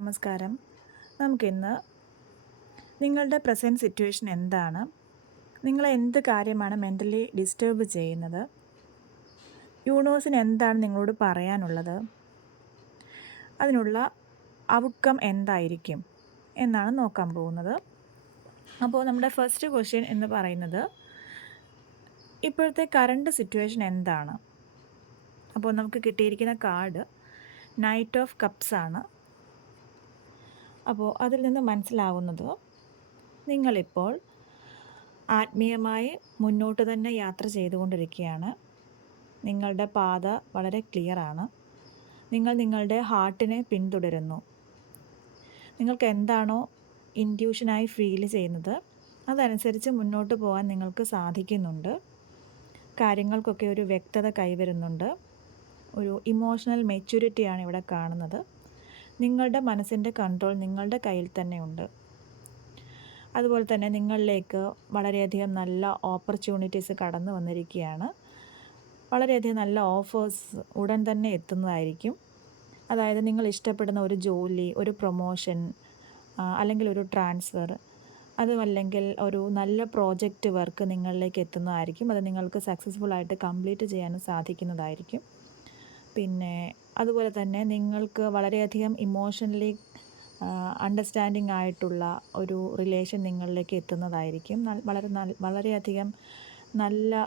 നമസ്കാരം. നമുക്കിന്ന് നിങ്ങളുടെ പ്രസൻറ്റ് സിറ്റുവേഷൻ എന്താണ്? നിങ്ങളെ എന്ത് കാര്യമാണ് മെൻ്റലി ഡിസ്റ്റർബ് ചെയ്യുന്നത്? യൂണിവേഴ്സിന് എന്താണ് നിങ്ങളോട് പറയാനുള്ളത്? അതിനുള്ള ഔട്ട്കം എന്തായിരിക്കും എന്നാണ് നോക്കാൻ പോകുന്നത്. അപ്പോൾ നമ്മുടെ ഫസ്റ്റ് ക്വസ്റ്റ്യൻ എന്ന് പറയുന്നത്, ഇപ്പോഴത്തെ കറണ്ട് സിറ്റുവേഷൻ എന്താണ്? അപ്പോൾ നമുക്ക് കിട്ടിയിരിക്കുന്ന കാർഡ് നൈറ്റ് ഓഫ് കപ്സ് ആണ്. അപ്പോൾ അതിൽ നിന്ന് മനസ്സിലാവുന്നത്, നിങ്ങളിപ്പോൾ ആത്മീയമായി മുന്നോട്ട് തന്നെ യാത്ര ചെയ്തുകൊണ്ടിരിക്കുകയാണ്. നിങ്ങളുടെ പാത വളരെ ക്ലിയറാണ്. നിങ്ങൾ നിങ്ങളുടെ ഹാർട്ടിനെ പിന്തുടരുന്നു. നിങ്ങൾക്ക് എന്താണോ ഇൻറ്റ്യൂഷനായി ഫീൽ ചെയ്യുന്നത് അതനുസരിച്ച് മുന്നോട്ട് പോകാൻ നിങ്ങൾക്ക് സാധിക്കുന്നുണ്ട്. കാര്യങ്ങൾക്കൊക്കെ ഒരു വ്യക്തത കൈവരുന്നുണ്ട്. ഒരു ഇമോഷണൽ മെച്യൂരിറ്റിയാണ് ഇവിടെ കാണുന്നത്. നിങ്ങളുടെ മനസ്സിൻ്റെ കൺട്രോൾ നിങ്ങളുടെ കയ്യിൽ തന്നെ ഉണ്ട്. അതുപോലെ തന്നെ നിങ്ങളിലേക്ക് വളരെയധികം നല്ല ഓപ്പർച്യൂണിറ്റീസ് കടന്നു വന്നിരിക്കുകയാണ്. വളരെയധികം നല്ല ഓഫേഴ്സ് ഉടൻ തന്നെ എത്തുന്നതായിരിക്കും. അതായത് നിങ്ങൾ ഇഷ്ടപ്പെടുന്ന ഒരു ജോലി, ഒരു പ്രൊമോഷൻ, അല്ലെങ്കിൽ ഒരു ട്രാൻസ്ഫർ, അതുമല്ലെങ്കിൽ ഒരു നല്ല പ്രോജക്റ്റ് വർക്ക് നിങ്ങളിലേക്ക് എത്തുന്നതായിരിക്കും. അത് നിങ്ങൾക്ക് സക്സസ്ഫുള്ളായിട്ട് കംപ്ലീറ്റ് ചെയ്യാനും സാധിക്കുന്നതായിരിക്കും. പിന്നെ അതുപോലെ തന്നെ നിങ്ങൾക്ക് വളരെയധികം ഇമോഷണലി അണ്ടർസ്റ്റാൻഡിങ് ആയിട്ടുള്ള ഒരു റിലേഷൻ നിങ്ങളിലേക്ക് എത്തുന്നതായിരിക്കും. വളരെയധികം നല്ല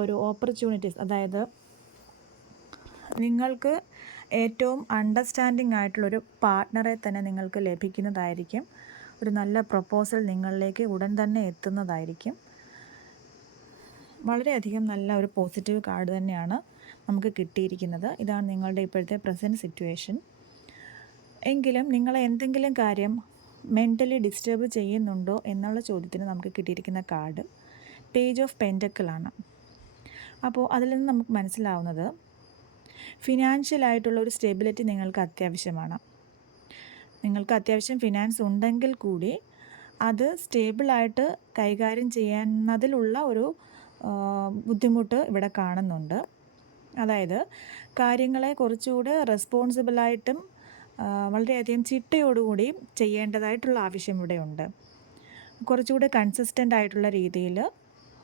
ഒരു ഓപ്പർച്യൂണിറ്റീസ്, അതായത് നിങ്ങൾക്ക് ഏറ്റവും അണ്ടർസ്റ്റാൻഡിങ് ആയിട്ടുള്ളൊരു പാർട്ട്ണറെ തന്നെ നിങ്ങൾക്ക് ലഭിക്കുന്നതായിരിക്കും. ഒരു നല്ല പ്രപ്പോസൽ നിങ്ങളിലേക്ക് ഉടൻ തന്നെ എത്തുന്നതായിരിക്കും. വളരെയധികം നല്ല ഒരു പോസിറ്റീവ് കാർഡ് തന്നെയാണ് നമുക്ക് കിട്ടിയിരിക്കുന്നത്. ഇതാണ് നിങ്ങളുടെ ഇപ്പോഴത്തെ പ്രസൻറ്റ് സിറ്റുവേഷൻ. എങ്കിലും നിങ്ങളെ എന്തെങ്കിലും കാര്യം മെൻ്റലി ഡിസ്റ്റർബ് ചെയ്യുന്നുണ്ടോ എന്നുള്ള ചോദ്യത്തിന് നമുക്ക് കിട്ടിയിരിക്കുന്ന കാർഡ് പേജ് ഓഫ് പെൻറ്റക്കിളാണ്. അപ്പോൾ അതിൽ നിന്ന് നമുക്ക് മനസ്സിലാവുന്നത്, ഫിനാൻഷ്യലായിട്ടുള്ള ഒരു സ്റ്റെബിലിറ്റി നിങ്ങൾക്ക് അത്യാവശ്യമാണ്. നിങ്ങൾക്ക് അത്യാവശ്യം ഫിനാൻസ് ഉണ്ടെങ്കിൽ കൂടി അത് സ്റ്റേബിളായിട്ട് കൈകാര്യം ചെയ്യുന്നതിലുള്ള ഒരു ബുദ്ധിമുട്ട് ഇവിടെ കാണുന്നുണ്ട്. അതായത് കാര്യങ്ങളെ കുറച്ചുകൂടെ റെസ്പോൺസിബിളായിട്ടും വളരെയധികം ചിട്ടയോടുകൂടി ചെയ്യേണ്ടതായിട്ടുള്ള ആവശ്യം ഇവിടെയുണ്ട്. കുറച്ചുകൂടെ കൺസിസ്റ്റൻ്റ് ആയിട്ടുള്ള രീതിയിൽ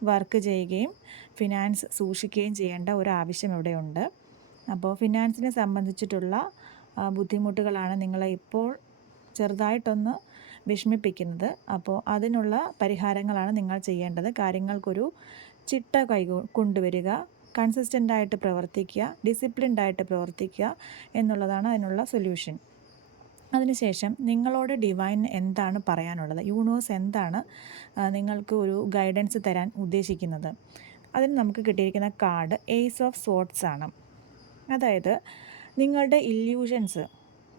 വർക്ക് ചെയ്യുകയും ഫിനാൻസ് സൂക്ഷിക്കുകയും ചെയ്യേണ്ട ഒരു ആവശ്യം ഇവിടെയുണ്ട്. അപ്പോൾ ഫിനാൻസിനെ സംബന്ധിച്ചിട്ടുള്ള ബുദ്ധിമുട്ടുകളാണ് നിങ്ങളെ ഇപ്പോൾ ചെറുതായിട്ടൊന്ന് വിഷമിപ്പിക്കുന്നത്. അപ്പോൾ അതിനുള്ള പരിഹാരങ്ങളാണ് നിങ്ങൾ ചെയ്യേണ്ടത്. കാര്യങ്ങൾക്കൊരു ചിട്ട കൊണ്ടുവരിക, കൺസിസ്റ്റൻ്റായിട്ട് പ്രവർത്തിക്കുക, ഡിസിപ്ലിൻഡായിട്ട് പ്രവർത്തിക്കുക എന്നുള്ളതാണ് അതിനുള്ള സൊല്യൂഷൻ. അതിനുശേഷം നിങ്ങളോട് ഡിവൈൻ എന്താണ് പറയാനുള്ളത്, യൂണിവേഴ്സ് എന്താണ് നിങ്ങൾക്ക് ഒരു ഗൈഡൻസ് തരാൻ ഉദ്ദേശിക്കുന്നത്. അതിന് നമുക്ക് കിട്ടിയിരിക്കുന്ന കാർഡ് ഏസ് ഓഫ് സോർട്സ് ആണ്. അതായത് നിങ്ങളുടെ ഇല്യൂഷൻസ്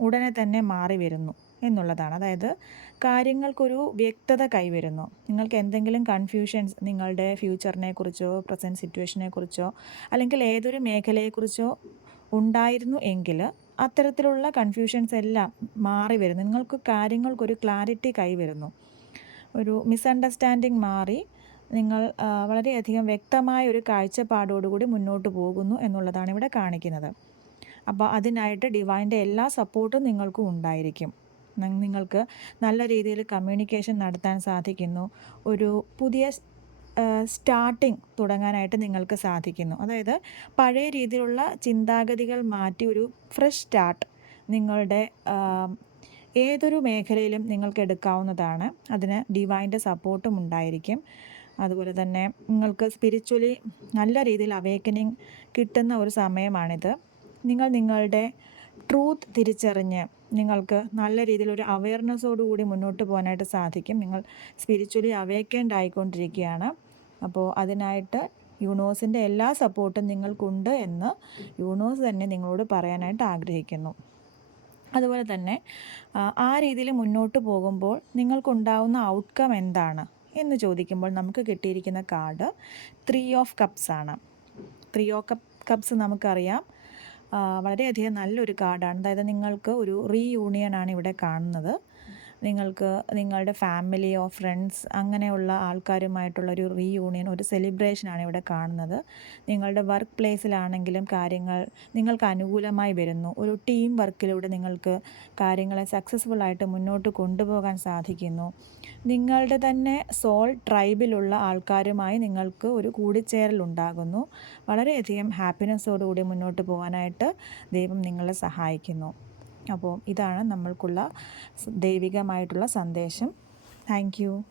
ഉടനെ തന്നെ മാറി വരുന്നു എന്നുള്ളതാണ്. അതായത് കാര്യങ്ങൾക്കൊരു വ്യക്തത കൈവരുന്നു. നിങ്ങൾക്ക് എന്തെങ്കിലും കൺഫ്യൂഷൻസ് നിങ്ങളുടെ ഫ്യൂച്ചറിനെ കുറിച്ചോ പ്രസൻറ്റ് സിറ്റുവേഷനെ കുറിച്ചോ അല്ലെങ്കിൽ ഏതൊരു മേഖലയെക്കുറിച്ചോ ഉണ്ടായിരുന്നു എങ്കിൽ അത്തരത്തിലുള്ള കൺഫ്യൂഷൻസ് എല്ലാം മാറി വരുന്നു. നിങ്ങൾക്ക് കാര്യങ്ങൾക്കൊരു ക്ലാരിറ്റി കൈവരുന്നു. ഒരു മിസ്അണ്ടർസ്റ്റാൻഡിങ് മാറി നിങ്ങൾ വളരെയധികം വ്യക്തമായ ഒരു കാഴ്ചപ്പാടോടുകൂടി മുന്നോട്ട് പോകുന്നു എന്നുള്ളതാണ് ഇവിടെ കാണിക്കുന്നത്. അപ്പോൾ അതിനായിട്ട് ഡിവൈൻ്റെ എല്ലാ സപ്പോർട്ടും നിങ്ങൾക്കും ഉണ്ടായിരിക്കും. നിങ്ങൾക്ക് നല്ല രീതിയിൽ കമ്മ്യൂണിക്കേഷൻ നടത്താൻ സാധിക്കുന്നു. ഒരു പുതിയ സ്റ്റാർട്ടിങ് തുടങ്ങാനായിട്ട് നിങ്ങൾക്ക് സാധിക്കുന്നു. അതായത് പഴയ രീതിയിലുള്ള ചിന്താഗതികൾ മാറ്റി ഒരു ഫ്രഷ് സ്റ്റാർട്ട് നിങ്ങളുടെ ഏതൊരു മേഖലയിലും നിങ്ങൾക്ക് എടുക്കാവുന്നതാണ്. അതിന് ഡിവൈൻ്റെ സപ്പോർട്ടും ഉണ്ടായിരിക്കും. അതുപോലെ തന്നെ നിങ്ങൾക്ക് സ്പിരിച്വലി നല്ല രീതിയിൽ അവേക്കനിങ് കിട്ടുന്ന ഒരു സമയമാണിത്. നിങ്ങളുടെ ട്രൂത്ത് തിരിച്ചറിഞ്ഞ് നിങ്ങൾക്ക് നല്ല രീതിയിലൊരു അവയർനെസ്സോടുകൂടി മുന്നോട്ട് പോകാനായിട്ട് സാധിക്കും. നിങ്ങൾ സ്പിരിച്വലി അവേക്കൻഡ് ആയിക്കൊണ്ടിരിക്കുകയാണ്. അപ്പോൾ അതിനായിട്ട് യൂണിവേഴ്സിൻ്റെ എല്ലാ സപ്പോർട്ടും നിങ്ങൾക്കുണ്ട് എന്ന് യൂണിവേഴ്സ് തന്നെ നിങ്ങളോട് പറയാനായിട്ട് ആഗ്രഹിക്കുന്നു. അതുപോലെ തന്നെ ആ രീതിയിൽ മുന്നോട്ട് പോകുമ്പോൾ നിങ്ങൾക്കുണ്ടാവുന്ന ഔട്ട്കം എന്താണ് എന്ന് ചോദിക്കുമ്പോൾ നമുക്ക് കിട്ടിയിരിക്കുന്ന കാർഡ് 3 ഓഫ് കപ്സ് ആണ്. 3 ഓഫ് കപ്സ് നമുക്കറിയാം വളരെയധികം നല്ലൊരു കാർഡാണ്. അതായത് നിങ്ങൾക്ക് ഒരു റീയൂണിയനാണ് ഇവിടെ കാണുന്നത്. നിങ്ങൾക്ക് നിങ്ങളുടെ ഫാമിലിയോ ഫ്രണ്ട്സ് അങ്ങനെയുള്ള ആൾക്കാരുമായിട്ടുള്ളൊരു റീയൂണിയൻ, ഒരു സെലിബ്രേഷനാണ് ഇവിടെ കാണുന്നത്. നിങ്ങളുടെ വർക്ക് പ്ലേസിലാണെങ്കിലും കാര്യങ്ങൾ നിങ്ങൾക്ക് അനുകൂലമായി വരുന്നു. ഒരു ടീം വർക്കിലൂടെ നിങ്ങൾക്ക് കാര്യങ്ങളെ സക്സസ്ഫുള്ളായിട്ട് മുന്നോട്ട് കൊണ്ടുപോകാൻ സാധിക്കുന്നു. നിങ്ങളുടെ തന്നെ സോൾ ട്രൈബിലുള്ള ആൾക്കാരുമായി നിങ്ങൾക്ക് ഒരു കൂടിച്ചേരലുണ്ടാകുന്നു. വളരെയധികം ഹാപ്പിനെസ്സോടുകൂടി മുന്നോട്ട് പോകാനായിട്ട് ദൈവം നിങ്ങളെ സഹായിക്കുന്നു. അപ്പോൾ ഇതാണ് നമ്മൾക്കുള്ള ദൈവികമായിട്ടുള്ള സന്ദേശം. Thank you.